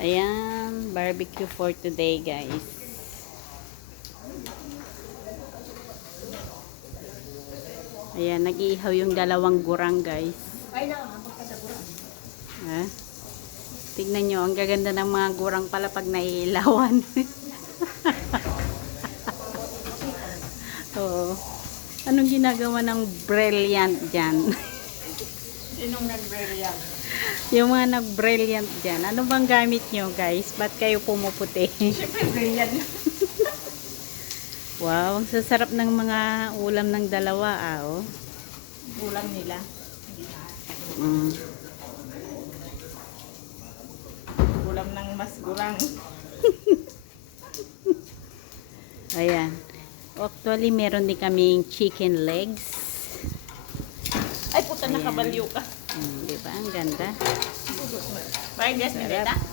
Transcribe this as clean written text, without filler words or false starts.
Ayan, barbecue for today, guys. Ayan, nag-iihaw yung dalawang gurang, guys. Ha? Tignan nyo, ang gaganda ng mga gurang pala pag naiilawan. Oo. Anong ginagawa ng brilliant dyan? Sinong nag-brilliant? Yung mga nag-brilliant dyan. Ano bang gamit nyo, guys? Ba't kayo pumuputi? Siyempre, brilliant. Wow, ang sasarap ng mga ulam ng dalawa, oh. Ulam nila. Mm. Ulam ng mas gurang. Ayan. Actually, meron din kaming chicken legs. Ay, puta, nakabaliw ka. Di ba? Ang ganda. Bye, guys, Sarap.